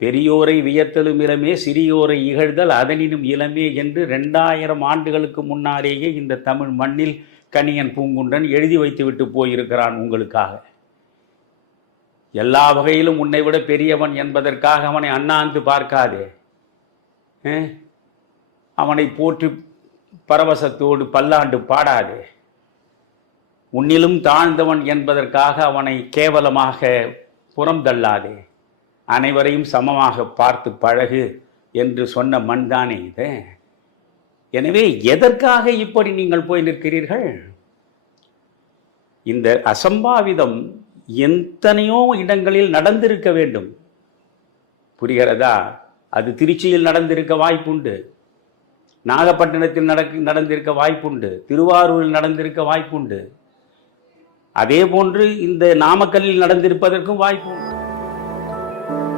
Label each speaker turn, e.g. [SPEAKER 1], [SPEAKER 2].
[SPEAKER 1] பெரியோரை வியத்தலும் இளமே சிறியோரை இகழ்தல் அதனினும் இளமே என்று ரெண்டாயிரம் ஆண்டுகளுக்கு முன்னாலேயே இந்த தமிழ் மண்ணில் கணியன் பூங்குன்றன் எழுதி வைத்துவிட்டு போயிருக்கிறான் உங்களுக்காக. எல்லா வகையிலும் உன்னை விட பெரியவன் என்பதற்காக அவனை அண்ணாந்து பார்க்காதே. அவனை போற்றி பரவசத்தோடு பல்லாண்டு பாடாதே. உன்னிலும் தாழ்ந்தவன் என்பதற்காக அவனை கேவலமாக புறம் தள்ளாதே அனைவரையும் சமமாக பார்த்து பழகு என்று சொன்ன மண்தானே இது. எனவே எதற்காக இப்படி நீங்கள் போய் நிற்கிறீர்கள்? இந்த அசம்பாவிதம் எத்தனையோ இடங்களில் நடந்திருக்க வேண்டும். புரிகிறதா? அது திருச்சியில் நடந்திருக்க வாய்ப்புண்டு. நாகப்பட்டினத்தில் நடக்க நடந்திருக்க வாய்ப்புண்டு. திருவாரூரில் நடந்திருக்க வாய்ப்புண்டு. அதே போன்று இந்த நாமக்கல்லில் நடந்திருப்பதற்கும் வாய்ப்பு உண்டு thank you